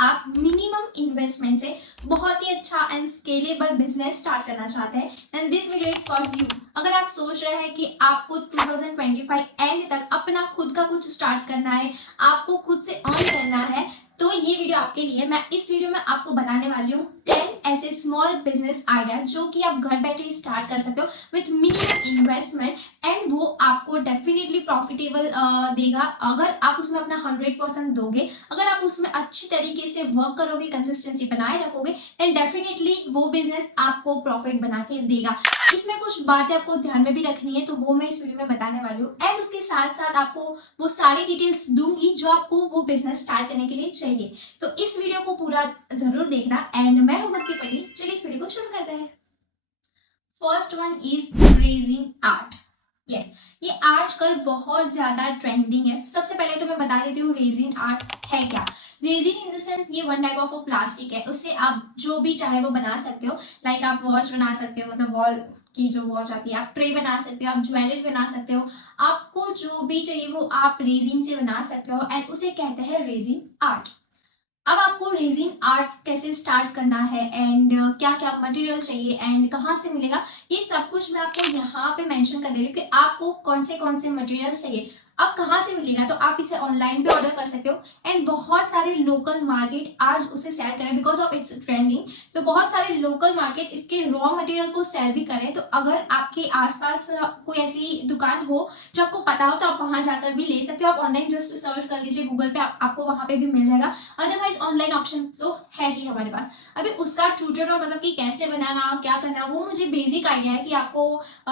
आप minimum investment से बहुत ही अच्छा एंड स्केलेबल बिजनेस स्टार्ट करना चाहते हैं, then this video is for you. अगर आप सोच रहे हैं कि आपको 2025 एंड तक अपना खुद का कुछ स्टार्ट करना है, आपको खुद से अर्न करना है, तो ये वीडियो आपके लिए। मैं इस वीडियो में आपको बताने वाली हूँ 10 ऐसे स्मॉल बिजनेस आइडिया जो कि आप घर बैठे ही स्टार्ट कर सकते हो विथ मिनिमम इन्वेस्टमेंट, एंड वो आपको डेफिनेटली प्रॉफिटेबल देगा अगर आप उसमें अपना 100% दोगे। अगर आप उसमें अच्छी तरीके से वर्क करोगे, कंसिस्टेंसी बनाए रखोगे, देन डेफिनेटली वो बिजनेस आपको प्रॉफिट बना के देगा। इसमें कुछ बातें आपको ध्यान में भी रखनी है, तो वो मैं इस वीडियो में बताने वाली हूँ, एंड उसके साथ साथ आपको वो सारी डिटेल्स दूंगी जो आपको वो बिजनेस स्टार्ट करने के लिए चाहिए। तो इस वीडियो को पूरा जरूर देखना, एंड मैं हूं भक्ति पटेल। चलिए इस वीडियो को शुरू करते हैं। First one is raising art. Yes, ये आजकल बहुत ज्यादा ट्रेंडिंग है। सबसे पहले तो मैं बता देती हूँ रेजिन आर्ट है क्या। रेजिन इन द सेंस ये वन टाइप ऑफ प्लास्टिक है, उससे आप जो भी चाहे वो बना सकते हो। लाइक आप वॉच बना सकते हो, मतलब वॉल की जो वॉच आती है, आप ट्रे बना सकते हो, आप ज्वेलरी बना सकते हो, आपको जो भी चाहिए वो आप रेजिन से बना सकते हो, एंड उसे कहते हैं रेजिन आर्ट। अब आपको रेजिन आर्ट कैसे स्टार्ट करना है, एंड क्या क्या मटेरियल चाहिए, एंड कहाँ से मिलेगा, ये सब कुछ मैं आपको यहाँ पे मेंशन कर दे रही हूँ कि आपको कौन से मटेरियल चाहिए। अब कहाँ से मिलेगा, तो आप इसे ऑनलाइन पे ऑर्डर कर सकते हो, एंड बहुत सारे लोकल मार्केट आज उसे सेल करें बिकॉज ऑफ इट्स ट्रेंडिंग। तो बहुत सारे लोकल मार्केट इसके रॉ मटेरियल को सेल भी करें। तो अगर आपके आसपास कोई ऐसी दुकान हो जो आपको पता हो, तो आप वहां जाकर भी ले सकते हो। आप ऑनलाइन जस्ट सर्च कर लीजिए गूगल पे, आपको वहां पे भी मिल जाएगा। अदरवाइज ऑनलाइन ऑप्शन तो है ही हमारे पास। अभी उसका ट्यूटोरियल मतलब कि कैसे बनाना, क्या करना, वो मुझे बेसिक आइडिया है कि आपको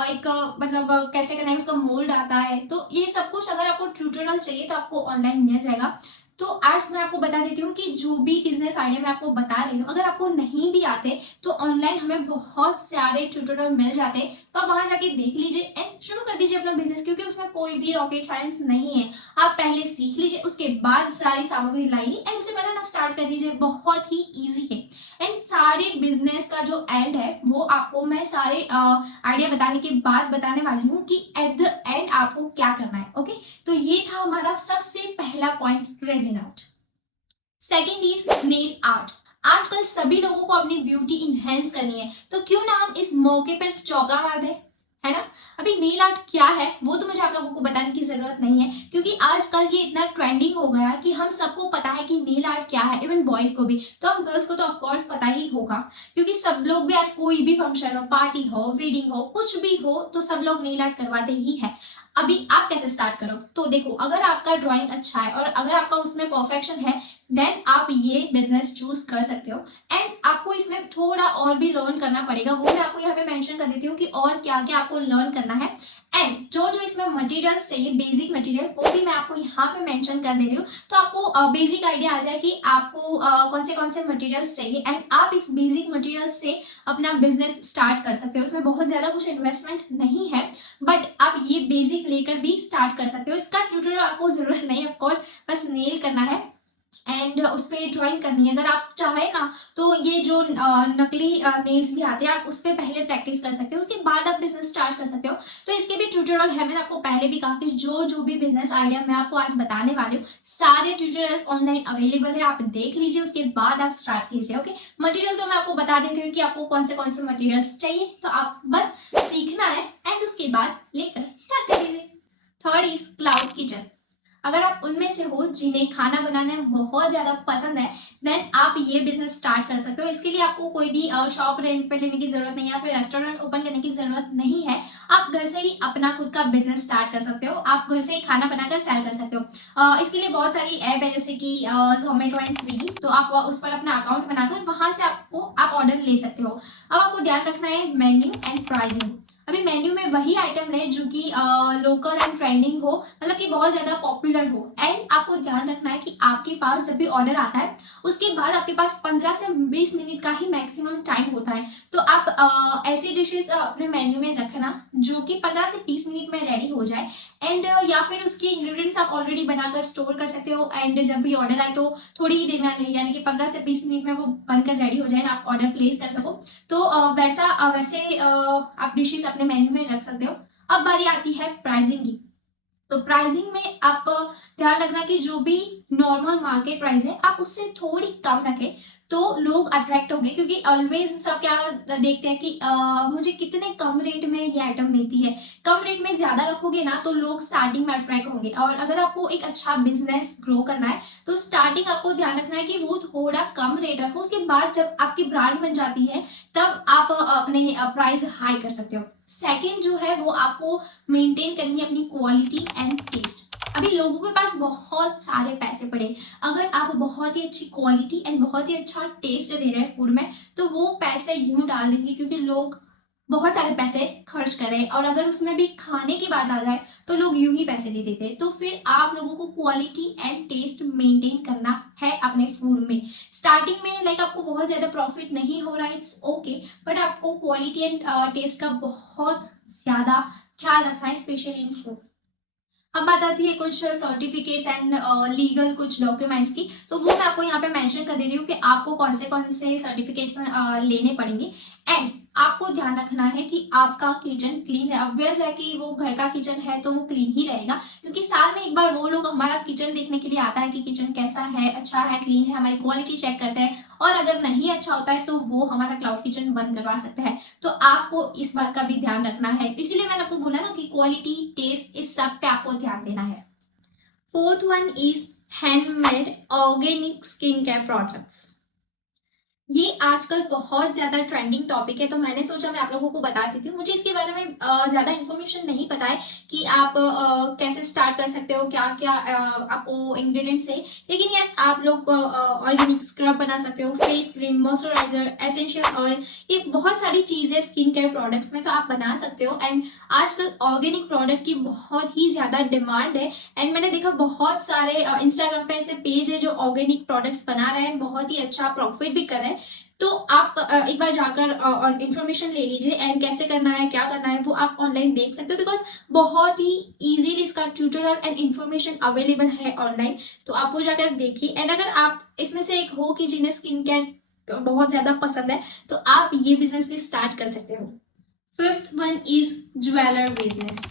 एक मतलब कैसे करना है, उसका मोल्ड आता है। तो ये सब कुछ अगर आपको ट्यूटोरियल चाहिए तो आपको ऑनलाइन मिल जाएगा। तो आज मैं आपको बता देती हूँ कि जो भी बिजनेस आइडिया मैं आपको बता रही हूँ, अगर आपको नहीं भी आते तो ऑनलाइन हमें बहुत सारे ट्यूटोरियल मिल जाते हैं। तो आप वहां जाके देख लीजिए एंड शुरू कर दीजिए अपना बिजनेस, क्योंकि उसमें कोई भी रॉकेट साइंस नहीं है। आप पहले सीख लीजिए, उसके बाद सारी सामग्री लाइए एंड उसे बनाना स्टार्ट कर दीजिए। बहुत ही ईजी है, एंड सारे बिजनेस का जो एंड है वो आपको मैं सारे आइडिया बताने के बाद बताने वाली हूँ कि एट द एंड आपको क्या करना है। ओके, तो ये था हमारा सबसे पहला point, resin art. Second is nail art. आजकल सभी लोगों को अपनी ब्यूटी इनहेंस करनी है, तो क्यों ना हम इस मौके पर चौका मार दें, है ना। अभी नेल आर्ट क्या है वो तो मुझे आप लोगों को बताने की जरूरत नहीं है, क्योंकि आजकल ये इतना ट्रेंडिंग हो गया कि हम सबको पता है कि नेल आर्ट क्या है, इवन बॉयज को भी। तो हम गर्ल्स को तो ऑफ कोर्स पता ही होगा, क्योंकि सब लोग भी आज कोई भी फंक्शन हो, पार्टी हो, वेडिंग हो, कुछ भी हो, तो सब लोग नेल आर्ट करवाते ही है। अभी आप कैसे स्टार्ट करो, तो देखो, अगर आपका ड्राइंग अच्छा है और अगर आपका उसमें परफेक्शन है, देन आप ये बिजनेस चूज कर सकते हो। एंड आपको इसमें थोड़ा और भी लर्न करना पड़ेगा, वो मैं आपको यहाँ पे मेंशन कर देती हूँ कि और क्या क्या आपको लर्न करना है। एंड जो जो इसमें मटेरियल्स चाहिए, बेसिक मटेरियल, वो भी मैं आपको यहाँ पे मेंशन कर दे रही हूँ। तो आपको बेसिक आइडिया आ जाए कि आपको कौन से मटेरियल्स चाहिए, एंड आप इस बेसिक मटेरियल्स से अपना बिजनेस स्टार्ट कर सकते हो। उसमें बहुत ज्यादा कुछ इन्वेस्टमेंट नहीं है, बट आप ये बेसिक लेकर भी स्टार्ट कर सकते हो। इसका ट्यूटोरियल आपको जरूरत नहीं है, ऑफकोर्स बस नेल करना है एंड उस पर ड्रॉइंग करनी है। अगर आप चाहे ना तो ये जो नकली नेल्स भी आते हैं, आप उस पर पहले प्रैक्टिस कर सकते हो, उसके बाद आप बिजनेस स्टार्ट कर सकते हो। तो इसके भी ट्यूटोरियल है। मैंने आपको पहले भी कहा कि जो भी बिजनेस आइडिया मैं आपको आज बताने वाली हूँ, सारे ट्यूटोरियल ऑनलाइन अवेलेबल है, आप देख लीजिए, उसके बाद आप स्टार्ट कीजिए। ओके, मटेरियल तो मैं आपको बता दे रही हूँ कि आपको कौन से मटेरियल्स चाहिए, तो आप बस सीखना है एंड उसके बाद लेकर स्टार्ट कर दीजिए। Third is cloud kitchen. अगर आप उनमें से हो जिन्हें खाना बनाना बहुत ज्यादा पसंद है, देन आप ये बिजनेस स्टार्ट कर सकते हो। इसके लिए आपको कोई भी शॉप रेंट पे लेने की जरूरत नहीं है, या फिर रेस्टोरेंट ओपन करने की जरूरत नहीं है। आप घर से ही अपना खुद का बिजनेस स्टार्ट कर सकते हो। आप घर से ही खाना बनाकर सेल कर सकते हो। इसके लिए बहुत सारी ऐप है, जैसे कि जोमेटो एंड स्विगी। तो आप उस पर अपना अकाउंट बनाकर वहां से आप ऑर्डर ले सकते हो। अब आपको ध्यान रखना है मेन्यू एंड प्राइसिंग। अभी मेन्यू में वही आइटम ले जो कि लोकल एंड ट्रेंडिंग हो, मतलब कि बहुत ज्यादा पॉपुलर हो। एंड आपको ध्यान रखना है कि आपके पास जब भी ऑर्डर आता है, उसके बाद आपके पास 15 से 20 मिनट का ही मैक्सिमम टाइम होता है। तो आप ऐसी डिशेस अपने मेन्यू में रखना जो कि 15 से 20 मिनट में रेडी हो जाए। एंड या फिर उसके इंग्रेडिएंट्स आप ऑलरेडी बनाकर स्टोर कर सकते हो, एंड जब भी ऑर्डर आए तो थोड़ी ही देर में, यानी कि 15 से 20 मिनट में वो बनकर रेडी हो जाए ना, आप ऑर्डर प्लेस कर सको। तो वैसे आप डिशेस अपने मेन्यू में रख सकते हो। अब बारी आती है प्राइसिंग की। तो प्राइसिंग में आप ध्यान रखना कि जो भी नॉर्मल मार्केट प्राइस है आप उससे थोड़ी कम रखें, तो लोग अट्रैक्ट होंगे, क्योंकि ऑलवेज सब क्या देखते हैं कि मुझे कितने कम रेट में ये आइटम मिलती है। कम रेट में ज्यादा रखोगे ना तो लोग स्टार्टिंग में अट्रैक्ट होंगे। और अगर आपको एक अच्छा बिजनेस ग्रो करना है तो स्टार्टिंग आपको ध्यान रखना है कि वो थोड़ा कम रेट रखो, उसके बाद जब आपकी ब्रांड बन जाती है तब आप अपने प्राइस हाई कर सकते हो। सेकेंड जो है वो आपको मेंटेन करनी है अपनी क्वालिटी एंड टेस्ट। अभी लोगों के पास बहुत सारे पैसे पड़े, अगर आप बहुत ही अच्छी क्वालिटी एंड बहुत ही अच्छा टेस्ट दे रहे हैं फूड में तो वो पैसे यूं डाल देंगे, क्योंकि लोग बहुत सारे पैसे खर्च कर रहे हैं। और अगर उसमें भी खाने की बात आ जाए तो लोग यूं ही पैसे दे देते हैं। तो फिर आप लोगों को क्वालिटी एंड टेस्ट मेंटेन करना है अपने फूड में। स्टार्टिंग में लाइक आपको बहुत ज्यादा प्रॉफिट नहीं हो रहा है, इट्स ओके, बट आपको क्वालिटी एंड टेस्ट का बहुत ज्यादा ख्याल रखना है, स्पेशली इन फूड। अब बात आती है कुछ सर्टिफिकेट्स एंड लीगल कुछ डॉक्यूमेंट्स की, तो वो मैं आपको यहाँ पे मेंशन कर दे रही हूँ कि आपको कौन से सर्टिफिकेट्स लेने पड़ेंगे। एंड आपको ध्यान रखना है कि आपका किचन क्लीन है। ऑब्वियस है कि वो घर का किचन है तो वो क्लीन ही रहेगा, क्योंकि साल में एक बार वो लोग हमारा किचन देखने के लिए आता है कि किचन कैसा है, अच्छा है, क्लीन है, हमारी क्वालिटी चेक करते हैं। और अगर नहीं अच्छा होता है तो वो हमारा क्लाउड किचन बंद करवा सकते हैं। तो आपको इस बात का भी ध्यान रखना है, इसीलिए मैंने आपको बोला ना कि क्वालिटी टेस्ट इस सब पे आपको ध्यान देना है। Fourth one is handmade organic skin care products. ये आजकल बहुत ज्यादा ट्रेंडिंग टॉपिक है, तो मैंने सोचा मैं आप लोगों को बता देती हूँ। मुझे इसके बारे में ज्यादा इन्फॉर्मेशन नहीं पता है कि आप कैसे स्टार्ट कर सकते हो, क्या क्या आपको इंग्रेडिएंट्स है। लेकिन यस, आप लोग ऑर्गेनिक स्क्रब बना सकते हो, face cream, moisturiser, essential oil, ये बहुत सारी चीजें स्किन केयर प्रोडक्ट्स में तो आप बना सकते हो। एंड आजकल ऑर्गेनिक प्रोडक्ट की बहुत ही ज्यादा डिमांड है। एंड मैंने देखा बहुत सारे इंस्टाग्राम पे ऐसे पेज है जो ऑर्गेनिक प्रोडक्ट्स बना रहे हैं, बहुत ही अच्छा प्रॉफिट भी कर रहे हैं। तो आप एक बार जाकर इंफॉर्मेशन ले लीजिए एंड कैसे करना है, क्या करना है, वो आप ऑनलाइन देख सकते हो, बिकॉज बहुत ही इजीली इसका ट्यूटोरियल एंड इन्फॉर्मेशन अवेलेबल है ऑनलाइन। तो आप वो जाकर देखिए। एंड अगर आप इसमें से एक हो कि जिन्हें स्किन केयर बहुत ज्यादा पसंद है तो आप ये बिजनेस भी स्टार्ट कर सकते हो। Fifth one is jeweller business.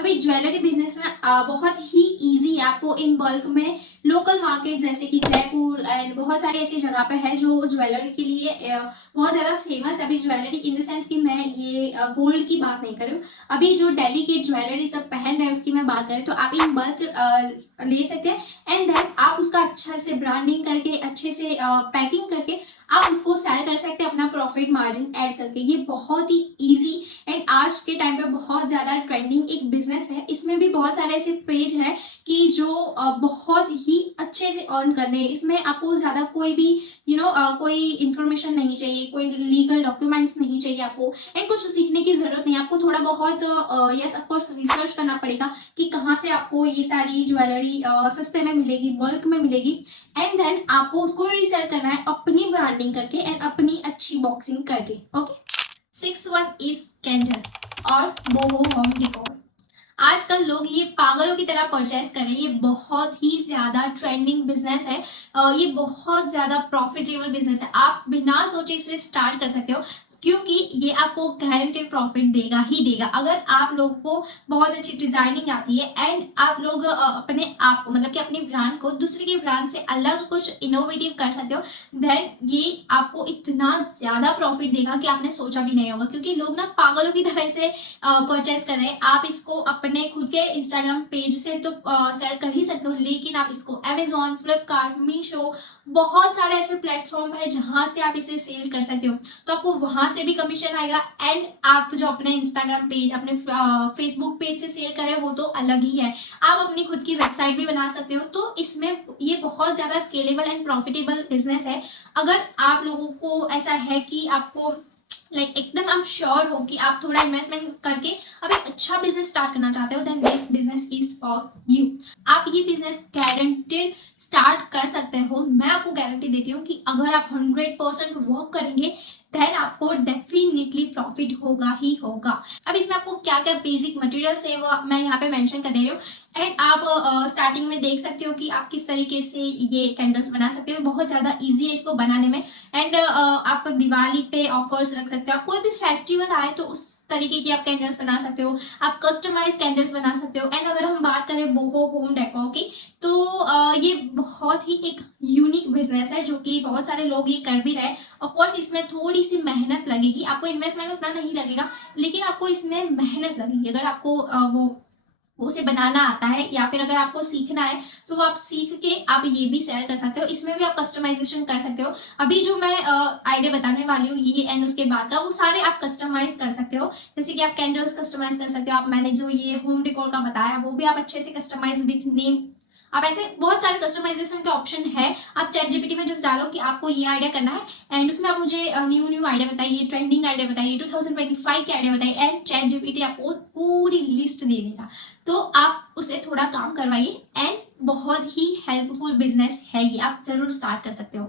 अभी ज्वेलरी बिजनेस में बहुत ही इजी है। आपको इन बल्क में लोकल मार्केट जैसे कि जयपुर एंड बहुत सारी ऐसी जगह पे है जो ज्वेलरी के लिए बहुत ज्यादा फेमस है। अभी ज्वेलरी इन द सेंस कि मैं ये गोल्ड की बात नहीं कर रही हूँ, अभी जो दिल्ली की ज्वेलरी सब पहन रहे हैं उसकी मैं बात करें तो आप इन बल्क ले सकते हैं। एंड देन आप उसका अच्छा से ब्रांडिंग करके, अच्छे से पैकिंग करके आप उसको सेल कर सकते हैं, अपना प्रॉफिट मार्जिन ऐड करके। ये बहुत ही इजी एंड आज के टाइम पे बहुत ज्यादा ट्रेंडिंग एक बिजनेस है। इसमें भी बहुत सारे ऐसे पेज हैं कि जो बहुत ही अच्छे से अर्न कर रहे हैं। इसमें आपको ज्यादा कोई भी कोई इंफॉर्मेशन नहीं चाहिए, कोई लीगल डॉक्यूमेंट्स नहीं चाहिए आपको, एंड कुछ सीखने की जरूरत नहीं। आपको थोड़ा बहुत यस ऑफकोर्स रिसर्च करना पड़ेगा कि कहाँ से आपको ये सारी ज्वेलरी सस्ते में मिलेगी, बल्क में मिलेगी। एंड देन आपको उसको रीसेल करना है अपनी ब्रांडिंग करके एंड अपनी अच्छी बॉक्सिंग करके। Okay. Six one is candle और बोहो होम डिकोर। आजकल लोग ये पागलों की तरह परचेस कर रहे हैं। ये बहुत ही ज्यादा ट्रेंडिंग बिजनेस है, ये बहुत ज्यादा प्रॉफिटेबल बिजनेस है। आप बिना सोचे इसे स्टार्ट कर सकते हो, क्योंकि ये आपको गारंटेड प्रॉफिट देगा ही देगा। अगर आप लोगों को बहुत अच्छी डिजाइनिंग आती है एंड आप लोग अपने आप को मतलब कि अपनी ब्रांड को दूसरे की ब्रांड से अलग कुछ इनोवेटिव कर सकते हो, देन ये आपको इतना ज्यादा प्रॉफिट देगा कि आपने सोचा भी नहीं होगा। क्योंकि लोग ना पागलों की तरह से परचेस कर रहे हैं। आप इसको अपने खुद के इंस्टाग्राम पेज से तो सेल कर ही सकते हो, लेकिन आप इसको अमेजोन, फ्लिपकार्ट, मीशो, बहुत सारे ऐसे प्लेटफॉर्म है जहां से आप इसे सेल कर सकते हो। तो आपको वहां से भी कमीशन आएगा एंड आप जो अपने इंस्टाग्राम पेज, अपने फेसबुक पेज से सेल करें वो तो अलग ही है। आप अपनी खुद की वेबसाइट भी बना सकते हो। तो इसमें ये बहुत ज्यादा स्केलेबल एंड प्रॉफिटेबल बिजनेस है। अगर आप लोगों को ऐसा है कि आपको एकदम आप श्योर हो कि आप थोड़ा इन्वेस्टमेंट करके अब एक अच्छा बिजनेस स्टार्ट करना चाहते हो, then this business is for you. आप ये बिजनेस गारंटेड स्टार्ट कर सकते हो। मैं आपको गारंटी देती हूँ कि अगर आप 100% वर्क करेंगे देन आपको डेफिनेटली प्रॉफिट होगा ही होगा। अब इसमें आपको क्या क्या बेसिक मटेरियल्स है वो मैं यहाँ पे मेंशन कर दे रही हूँ। एंड आप स्टार्टिंग में देख सकते हो कि आप किस तरीके से ये कैंडल्स बना सकते हो। बहुत ज्यादा इजी है इसको बनाने में। एंड आप दिवाली पे ऑफर्स रख सकते हो। आप कोई भी फेस्टिवल आए तो उस तरीके की आप कैंडल्स बना सकते हो, आप कस्टमाइज कैंडल्स बना सकते हो। एंड अगर हम बात करें बोहो होम डेकोर की, तो ये बहुत ही एक यूनिक बिजनेस है जो कि बहुत सारे लोग ये कर भी रहे हैं। ऑफ कोर्स इसमें थोड़ी सी मेहनत लगेगी, आपको इन्वेस्टमेंट उतना नहीं लगेगा, लेकिन आपको इसमें मेहनत लगेगी। अगर आपको वो उसे बनाना आता है या फिर अगर आपको सीखना है तो वो आप सीख के आप ये भी सेल कर सकते हो। इसमें भी आप कस्टमाइजेशन कर सकते हो। अभी जो मैं आइडिया बताने वाली हूँ ये एंड उसके बाद का, वो सारे आप कस्टमाइज कर सकते हो। जैसे कि आप कैंडल्स कस्टमाइज कर सकते हो, आप मैंने जो ये होम डेकोर का बताया वो भी आप अच्छे से कस्टमाइज विथ नेम, आप ऐसे बहुत सारे कस्टमाइजेशन के ऑप्शन है। आप चैट जीपीटी में जस्ट डालो कि आपको ये आइडिया करना है एंड उसमें आप मुझे न्यू आइडिया बताइए, ट्रेंडिंग आइडिया बताइए, 2025 के आइडिया बताइए, एंड चैट जीपीटी आपको पूरी लिस्ट दे देगा। तो आप उसे थोड़ा काम करवाइए एंड बहुत ही हेल्पफुल बिजनेस है ये, आप जरूर स्टार्ट कर सकते हो।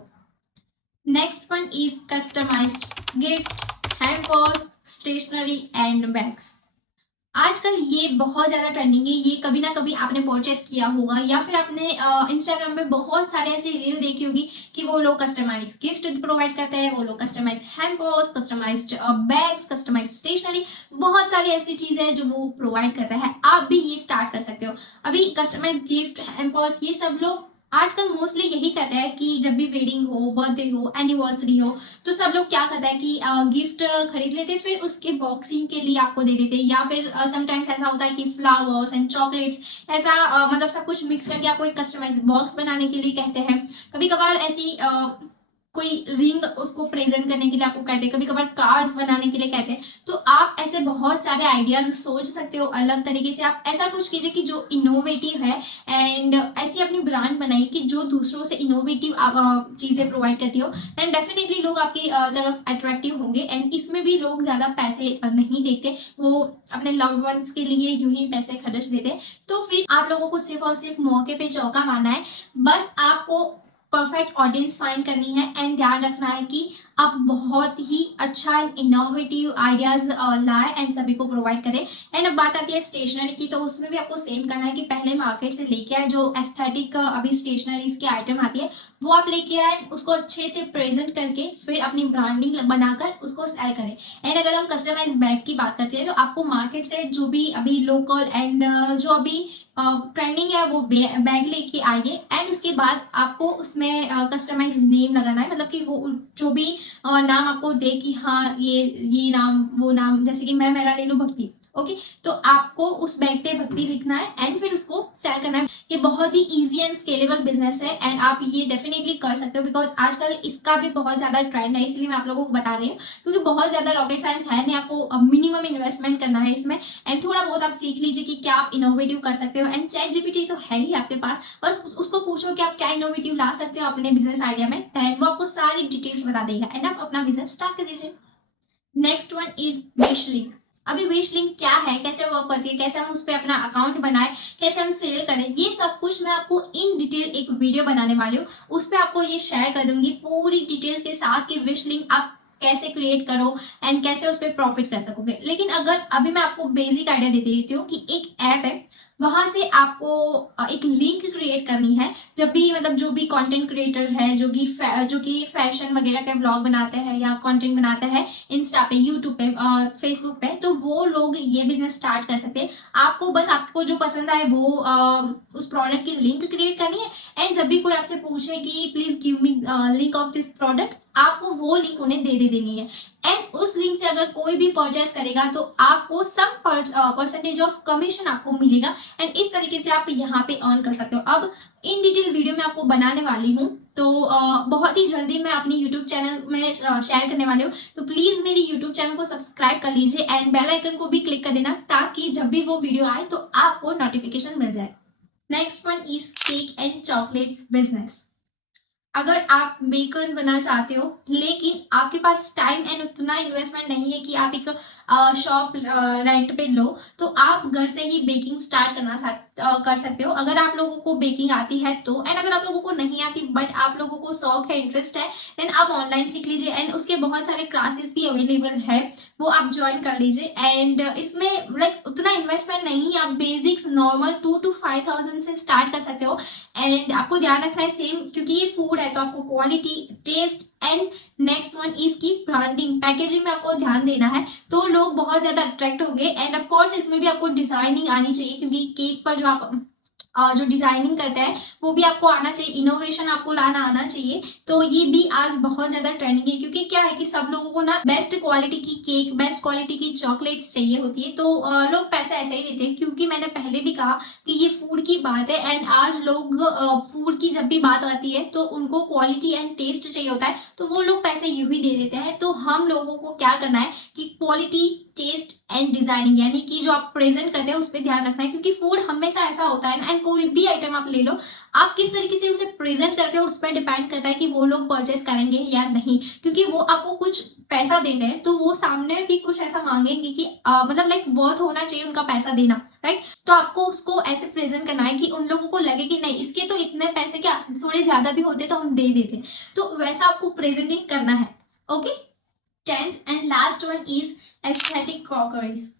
Next one is customized gift hampers, stationery and bags. आजकल ये बहुत ज्यादा ट्रेंडिंग है। ये कभी ना कभी आपने परचेस किया होगा या फिर आपने इंस्टाग्राम पे बहुत सारे ऐसे रील देखी होगी कि वो लोग कस्टमाइज गिफ्ट प्रोवाइड करते हैं, वो लोग customize hampers, customized bags, customize stationery, बहुत सारी ऐसी चीजें हैं जो वो प्रोवाइड करता है। आप भी ये स्टार्ट कर सकते हो। अभी कस्टमाइज गिफ्ट हैम्पर्स ये सब लोग आजकल मोस्टली यही कहते हैं कि जब भी वेडिंग हो, बर्थडे हो, एनिवर्सरी हो, तो सब लोग क्या करते हैं कि गिफ्ट खरीद लेते, फिर उसके बॉक्सिंग के लिए आपको दे देते, या फिर समटाइम्स ऐसा होता है कि फ्लावर्स एंड चॉकलेट्स ऐसा मतलब सब कुछ मिक्स करके आपको एक कस्टमाइज बॉक्स बनाने के लिए कहते हैं। कभी कभार ऐसी कोई रिंग उसको प्रेजेंट करने के लिए आपको कहते हैं, कभी कभार कार्ड्स बनाने के लिए कहते हैं। तो आप ऐसे बहुत सारे आइडियाज सोच सकते हो अलग तरीके से। आप ऐसा कुछ कीजिए कि जो इनोवेटिव है एंड ऐसी अपनी ब्रांड बनाइए कि जो दूसरों से इनोवेटिव चीजें प्रोवाइड करती हो, एंड डेफिनेटली लोग आपकी तरफ अट्रैक्टिव होंगे। एंड इसमें भी लोग ज्यादा पैसे नहीं देते, वो अपने लव्ड वंस के लिए यूं ही पैसे खर्च देते। तो फिर आप लोगों को सिर्फ और सिर्फ मौके पे चौका मारना है। बस आपको परफेक्ट ऑडियंस फाइंड करनी है एंड ध्यान रखना है कि आप बहुत ही अच्छा एंड इनोवेटिव आइडियाज लाए एंड सभी को प्रोवाइड करें। एंड अब बात आती है स्टेशनरी की, तो उसमें भी आपको सेम करना है कि पहले मार्केट से लेके आए जो एस्थेटिक अभी स्टेशनरीज की आइटम आती है वो आप लेके आए, उसको अच्छे से प्रेजेंट करके फिर अपनी ब्रांडिंग बनाकर उसको सेल करें। एंड अगर हम कस्टमाइज बैग की बात करते हैं तो आपको मार्केट से जो भी अभी लोकल एंड जो अभी ट्रेंडिंग है वो बैग लेके आइए एंड उसके बाद आपको उसमें कस्टमाइज नेम लगाना है। मतलब कि वो जो भी नाम आपको दे कि हाँ ये नाम वो नाम, जैसे कि मैं मेरा ले लूं भक्ति, ओके, तो आपको उस बैग पे भक्ति लिखना है एंड फिर उसको सेल करना है। ये बहुत ही इजी एंड स्केलेबल बिजनेस है एंड आप ये डेफिनेटली कर सकते हो बिकॉज आजकल इसका भी बहुत ज्यादा ट्रेंड है, इसलिए मैं आप लोगों को बता रही हूँ क्योंकि बहुत ज्यादा रॉकेट साइंस है नहीं, आपको मिनिमम इन्वेस्टमेंट करना है इसमें एंड थोड़ा बहुत आप सीख लीजिए कि क्या आप इनोवेटिव कर सकते हो। एंड चैट जीपीटी तो है ही आपके पास, बस उसको पूछो कि आप क्या इनोवेटिव ला सकते हो अपने बिजनेस आइडिया में, एंड वो आपको सारी डिटेल्स बता देगा एंड आप अपना बिजनेस स्टार्ट कर दीजिए। Next one is wish link. अभी विश लिंक क्या है, कैसे वर्क करती है, कैसे हम उस पर अपना अकाउंट बनाए, कैसे हम सेल करें, ये सब कुछ मैं आपको इन डिटेल एक वीडियो बनाने वाली हूँ। उस पर आपको ये शेयर कर दूंगी पूरी डिटेल्स के साथ कि विश लिंक आप कैसे क्रिएट करो एंड कैसे उस पर प्रॉफिट कर सकोगे। लेकिन अगर अभी मैं आपको बेसिक आइडिया दे देती हूँ कि एक ऐप है, वहां से आपको एक लिंक क्रिएट करनी है। जब भी मतलब जो भी कंटेंट क्रिएटर है जो कि फैशन वगैरह के ब्लॉग बनाते हैं या कंटेंट बनाते हैं इंस्टा पे, यूट्यूब पे, फेसबुक पे, तो वो लोग ये बिजनेस स्टार्ट कर सकते हैं। आपको बस आपको जो पसंद आए वो उस प्रोडक्ट की लिंक क्रिएट करनी है एंड जब भी कोई आपसे पूछे कि please give me link of this product, आपको वो लिंक उन्हें दे देनी है एंड उस लिंक से अगर कोई भी परचेस करेगा तो आपको सम परसेंटेज ऑफ कमीशन आपको मिलेगा एंड इस तरीके से आप यहाँ पे अर्न कर सकते हो। अब इन डिटेल वीडियो में आपको बनाने वाली हूँ, तो बहुत ही जल्दी मैं अपनी यूट्यूब चैनल में शेयर करने वाली हूँ, तो प्लीज मेरी यूट्यूब चैनल को सब्सक्राइब कर लीजिए एंड बेल आइकन को भी क्लिक कर देना ताकि जब भी वो वीडियो आए तो आपको नोटिफिकेशन मिल जाए। Next one is cake and chocolates business. अगर आप बेकर्स बनना चाहते हो लेकिन आपके पास टाइम एंड उतना इन्वेस्टमेंट नहीं है कि आप एक शॉप रेंट पे लो, तो आप घर से ही बेकिंग स्टार्ट कर सकते हो। अगर आप लोगों को बेकिंग आती है तो, एंड अगर आप लोगों को नहीं आती बट आप लोगों को शौक है, इंटरेस्ट है, देन आप ऑनलाइन सीख लीजिए एंड उसके बहुत सारे क्लासेस भी अवेलेबल है, वो आप ज्वाइन कर लीजिए। एंड इसमें लाइक उतना इन्वेस्टमेंट नहीं, आप बेसिक्स नॉर्मल 2 to 5,000 से स्टार्ट कर सकते हो। एंड आपको ध्यान रखना है सेम, क्योंकि ये फूड है तो आपको quality, taste and next one is की ब्रांडिंग, पैकेजिंग में आपको ध्यान देना है। तो लोग बहुत ज्यादा अट्रैक्ट होंगे। एंड ऑफ कोर्स इसमें भी आपको डिजाइनिंग आनी चाहिए, क्योंकि केक पर जो आप जो डिजाइनिंग करते हैं वो भी आपको आना चाहिए, इनोवेशन आपको लाना आना चाहिए। तो ये भी आज बहुत ज्यादा ट्रेंडिंग है, क्योंकि क्या है कि सब लोगों को ना बेस्ट क्वालिटी की केक, बेस्ट क्वालिटी की चॉकलेट्स चाहिए होती है। तो लोग पैसे ऐसे ही देते हैं, क्योंकि मैंने पहले भी कहा कि ये फूड की बात है। एंड आज लोग फूड की जब भी बात आती है तो उनको क्वालिटी एंड टेस्ट चाहिए होता है, तो वो लोग पैसे यूं ही दे देते हैं। तो हम लोगों को क्या करना है कि क्वालिटी, टेस्ट एंड डिजाइनिंग, यानी कि जो आप प्रेजेंट करते हैं उस पर ध्यान रखना है। क्योंकि फूड हमेशा ऐसा होता है, एंड कोई भी आइटम आप ले लो, आप किस तरीके से उसे प्रेजेंट करते हो उस पर डिपेंड करता है कि वो लोग परचेस करेंगे या नहीं। क्योंकि वो आपको कुछ पैसा दे रहे हैं तो वो सामने भी कुछ ऐसा मांगेंगे कि मतलब लाइक वर्थ होना चाहिए उनका पैसा देना, राइट। तो आपको उसको ऐसे प्रेजेंट करना है कि उन लोगों को लगे कि नहीं, इसके तो इतने पैसे क्या, थोड़े ज्यादा भी होते तो हम दे देते। तो वैसा आपको प्रेजेंटिंग करना है। Okay, 10th and last one is aesthetic crockeries.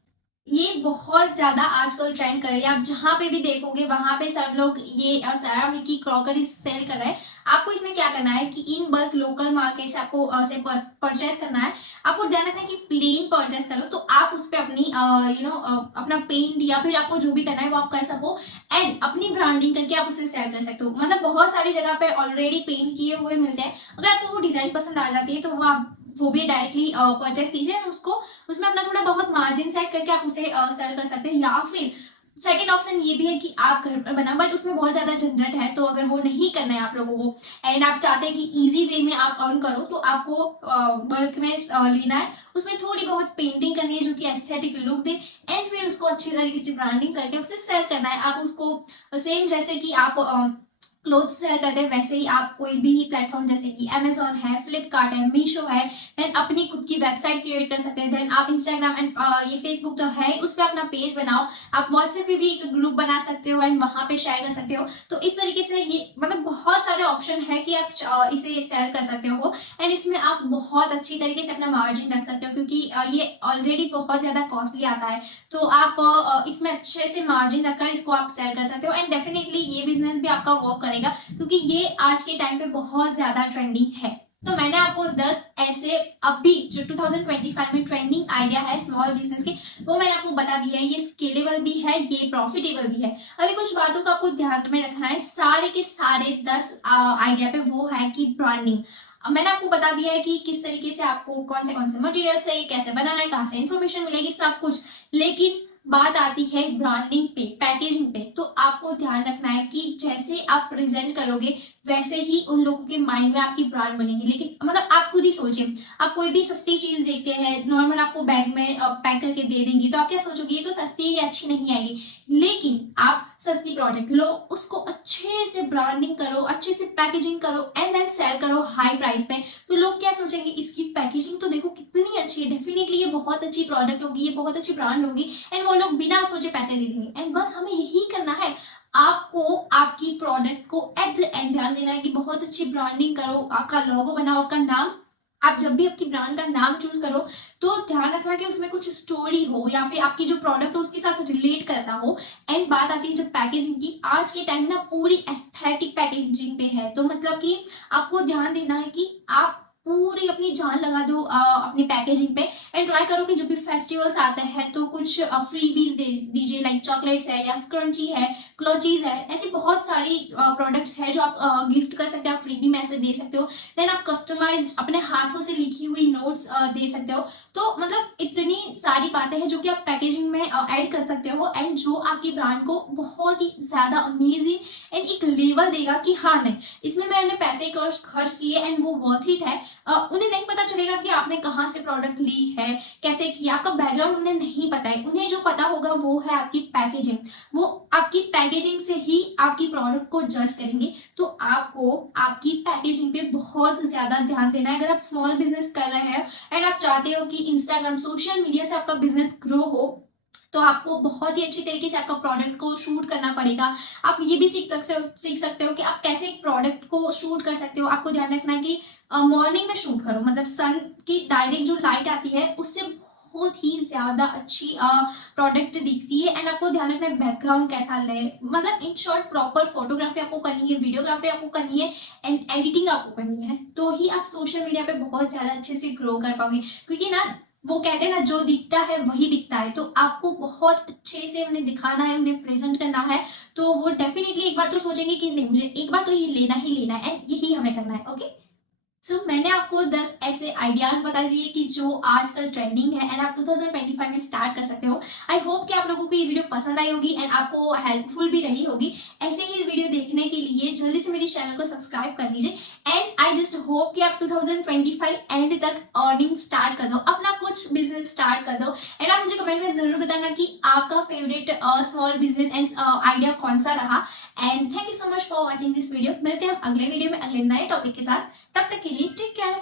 ये बहुत ज्यादा आजकल ट्रेंड कर रही है। आप जहां पे भी देखोगे वहां पे सब लोग ये सेरामिक की क्रॉकरी सेल कर रहे हैं। आपको इसमें क्या करना है कि इन बल्क लोकल मार्केट से आपको से परचेस करना है। आपको ध्यान रखना है कि प्लेन परचेस करो, तो आप उस पर अपनी अपना पेंट या फिर आपको जो भी करना है वो आप कर सको, एंड अपनी ब्रांडिंग करके आप उसे सेल कर सकते हो। मतलब बहुत सारी जगह पे ऑलरेडी पेंट किए हुए मिलते हैं। अगर आपको वो डिजाइन पसंद आ जाती है तो वो भी डायरेक्टली परचेस कीजिए, और उसको उसमें अपना थोड़ा बहुत मार्जिन सेट करके आप उसे सेल कर सकते हैं। या फिर सेकेंड ऑप्शन ये भी है कि आप घर पर बना, बट उसमें बहुत ज्यादा झंझट है। तो अगर वो नहीं करना है आप लोगों को एंड आप चाहते हैं कि इजी वे में आप अर्न करो, तो आपको बल्क में लेना है। उसमें थोड़ी बहुत पेंटिंग करनी है जो कि एस्थेटिक लुक दे, एंड फिर उसको अच्छी तरीके से ब्रांडिंग करके उसे सेल करना है। आप उसको सेम जैसे कि आप क्लोथ्स सेल करते हैं वैसे ही आप कोई भी प्लेटफॉर्म जैसे कि अमेजोन है, फ्लिपकार्ट है, मीशो है, देन अपनी खुद की वेबसाइट क्रिएट कर सकते हैं। देन आप इंस्टाग्राम एंड ये फेसबुक तो है, उस पर अपना पेज बनाओ। आप व्हाट्सएप पे भी एक ग्रुप बना सकते हो एंड वहां पे शेयर कर सकते हो। तो इस तरीके से ये मतलब बहुत सारे ऑप्शन है कि आप इसे सेल कर सकते हो, एंड इसमें आप बहुत अच्छी तरीके से अपना मार्जिन रख सकते हो, क्योंकि ये ऑलरेडी बहुत ज्यादा कॉस्टली आता है। तो आप इसमें अच्छे से मार्जिन रखकर इसको आप सेल कर सकते हो, एंड डेफिनेटली ये बिजनेस भी आपका वर्क करेगा, क्योंकि ये आज के टाइम पे बहुत ज्यादा ट्रेंडिंग है। तो मैंने आपको 10 ऐसे अभी जो 2025 में ट्रेंडिंग आइडिया है स्मॉल बिजनेस के, वो मैंने आपको बता दिया है। ये स्केलेबल भी है, ये प्रॉफिटेबल भी है। अभी कुछ बातों को आपको ध्यान में रखना है। सारे के सारे 10 आइडिया पे वो है कि ब्रांडिंग। मैंने आपको बता दिया है कि किस तरीके से आपको कौन से मटेरियल से कैसे बनाना है, कहाँ से इंफॉर्मेशन मिलेगी, सब कुछ। लेकिन बात आती है ब्रांडिंग पे, पैकेजिंग पे। तो आपको ध्यान रखना है कि जैसे आप प्रेजेंट करोगे वैसे ही उन लोगों के माइंड में आपकी ब्रांड बनेगी। लेकिन मतलब आप खुद ही सोचिए, आप कोई भी सस्ती चीज देखते हैं, नॉर्मल आपको बैग में पैक करके दे देंगी, तो आप क्या सोचोगे, ये तो सस्ती है, ये अच्छी नहीं आएगी। लेकिन आप सस्ती प्रोडक्ट लो, उसको अच्छे से ब्रांडिंग करो, अच्छे से पैकेजिंग करो, एंड देन सेल करो हाई प्राइस पे। तो लोग क्या सोचेंगे, इसकी पैकेजिंग तो देखो कितनी अच्छी है, डेफिनेटली ये बहुत अच्छी प्रोडक्ट होगी, ये बहुत अच्छी ब्रांड होगी, एंड वो लोग बिना सोचे पैसे दे देंगे। एंड बस हमें यही करना है। आपको आपकी प्रोडक्ट को एट द एंड ध्यान देना है कि बहुत अच्छी ब्रांडिंग करो, आपका लोगो बनाओ, आपका नाम। आप जब भी आपकी ब्रांड का नाम चूज करो तो ध्यान रखना कि उसमें कुछ स्टोरी हो, या फिर आपकी जो प्रोडक्ट हो उसके साथ रिलेट करता हो। एंड बात आती है जब पैकेजिंग की, आज के टाइम ना पूरी एस्थेटिक पैकेजिंग पे है। तो मतलब कि आपको ध्यान देना है कि आप पूरी अपनी जान लगा दो अपनी पैकेजिंग पे, एंड ट्राई करो कि जब भी फेस्टिवल्स आते हैं तो कुछ फ्रीबीज दे दीजिए, लाइक चॉकलेट्स है या स्क्रंची है, क्लोचीज है, ऐसी बहुत सारी प्रोडक्ट्स है जो आप गिफ्ट कर सकते हो, आप फ्रीबी में ऐसे दे सकते हो। देन आप कस्टमाइज अपने हाथों से लिखी हुई नोट्स दे सकते हो। तो मतलब इतनी सारी बातें हैं जो कि आप पैकेजिंग में ऐड कर सकते हो, एंड जो आपकी ब्रांड को बहुत ही ज्यादा अमेजिंग एंड एक लेवल देगा कि हाँ नहीं, इसमें मैंने पैसे खर्च किए एंड वो वर्थ इट है। उन्हें नहीं पता चलेगा कि आपने कहाँ से प्रोडक्ट ली है, कैसे किया, आपका बैकग्राउंड उन्हें नहीं पता है। उन्हें जो पता होगा वो है आपकी पैकेजिंग। वो आपकी पैकेजिंग से ही आपकी प्रोडक्ट को जज करेंगे। तो आपको आपकी पैकेजिंग पे बहुत ज्यादा ध्यान देना है। अगर आप स्मॉल बिजनेस कर रहे हैं एंड आप चाहते हो कि इंस्टाग्राम, सोशल मीडिया से आपका बिजनेस ग्रो हो, तो आपको बहुत ही अच्छी तरीके से आपका प्रोडक्ट को शूट करना पड़ेगा। आप ये भी सीख सकते हो कि आप कैसे एक प्रोडक्ट को शूट कर सकते हो। आपको ध्यान रखना है कि मॉर्निंग में शूट करो, मतलब सन की डायरेक्ट जो लाइट आती है उससे बहुत ही ज्यादा अच्छी प्रोडक्ट दिखती है। एंड आपको ध्यान रखना है बैकग्राउंड कैसा ले, मतलब इन शॉर्ट प्रॉपर फोटोग्राफी आपको करनी है, वीडियोग्राफी आपको करनी है, एंड एडिटिंग आपको करनी है। तो ही आप सोशल मीडिया पे बहुत ज्यादा अच्छे से ग्रो कर पाओगे। क्योंकि ना वो कहते हैं ना, जो दिखता है वही दिखता है, तो आपको बहुत अच्छे से उन्हें दिखाना है, उन्हें प्रेजेंट करना है। तो वो डेफिनेटली एक बार तो सोचेंगे कि नहीं, मुझे एक बार तो ये लेना ही लेना है एंड यही हमें करना है। ओके, मैंने आपको 10 ऐसे आइडियाज बता दिए कि जो आजकल ट्रेंडिंग है एंड आप 2025 में स्टार्ट कर सकते हो। आई होप कि आप लोगों को ये वीडियो पसंद आई होगी एंड आपको हेल्पफुल भी रही होगी। ऐसे ही वीडियो देखने के लिए जल्दी से मेरे चैनल को सब्सक्राइब कर दीजिए एंड आई जस्ट होप कि आप 2025 एंड तक अर्निंग स्टार्ट कर दो, अपना कुछ बिजनेस स्टार्ट कर दो। एंड आप मुझे कमेंट में जरूर बताना कि आपका favourite small business and idea कौन सा रहा। And thank you so much for watching this video. मिलते हैं हम अगले वीडियो में अगले नए टॉपिक के साथ। तब तक के लिए टेक केयर।